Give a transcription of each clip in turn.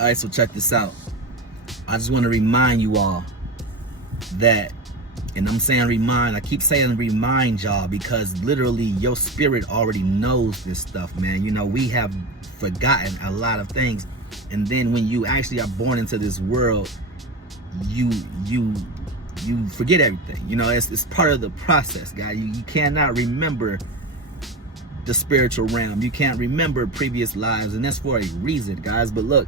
All right, so check this out. I just want to remind you all that, and I'm saying remind, I keep saying remind y'all because literally your spirit already knows this stuff, man. You know, we have forgotten a lot of things. And then when you actually are born into this world, you forget everything. You know, it's part of the process, guys. You cannot remember the spiritual realm. You can't remember previous lives, and that's for a reason, guys. But look,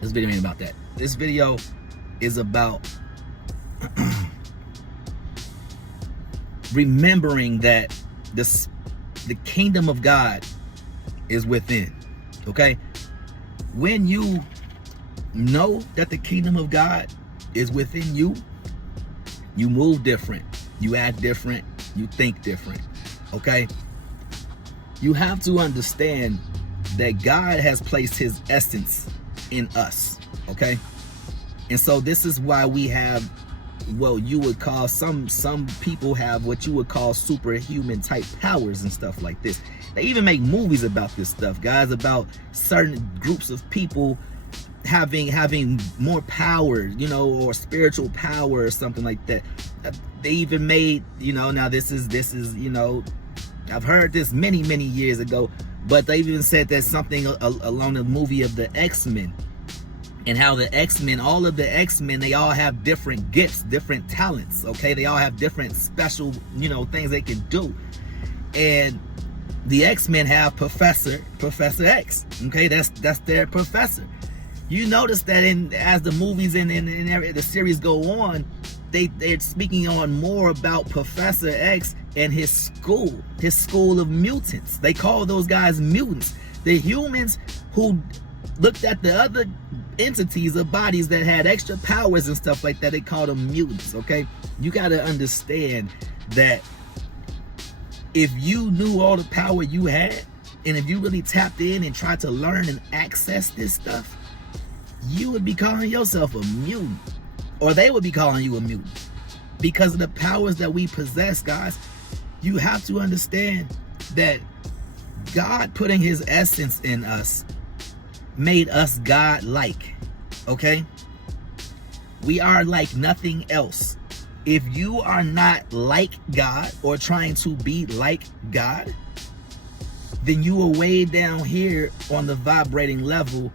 this video ain't about that. This video is about remembering that the kingdom of God is within. Okay? When you know that the kingdom of God is within you, you move different, you act different, you think different. Okay? You have to understand that God has placed his essence in us. Okay? And so this is why we have, well, you would call, some people have what you would call superhuman type powers and stuff like this. They even make movies about this stuff, guys, about certain groups of people having more power, you know, or spiritual power or something like that. They even made, you know, now this is, you know, I've heard this many years ago, but they even said that something along the movie of the X-Men, and how the X-Men, all of the X-Men, they all have different gifts, different talents, okay? They all have different special, you know, things they can do. And the X-Men have Professor X, okay? That's their professor. You notice that as the movies and the series go on, they're speaking on more about Professor X and his school of mutants. They call those guys mutants. The humans who looked at the other entities or bodies that had extra powers and stuff like that, they call them mutants. Okay, you got to understand that if you knew all the power you had, and if you really tapped in and tried to learn and access this stuff, you would be calling yourself a mutant, or they would be calling you a mutant, because of the powers that we possess, guys. You have to understand that God putting his essence in us made us God-like. Okay? We are like nothing else. If you are not like God or trying to be like God, then you are way down here on the vibrating level,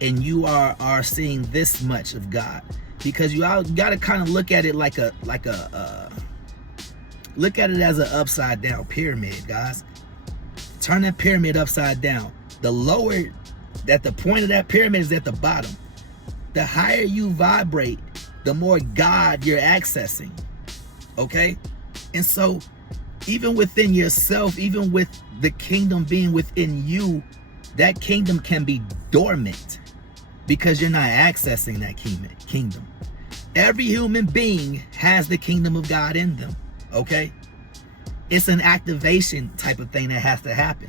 and you are seeing this much of God. Because you got to kind of look at it like a look at it as an upside down pyramid, guys. Turn that pyramid upside down. The lower, that the point of that pyramid is at the bottom. The higher you vibrate, the more God you're accessing. Okay? And so even within yourself, even with the kingdom being within you, that kingdom can be dormant because you're not accessing that kingdom. Every human being has the kingdom of God in them. Okay? It's an activation type of thing that has to happen.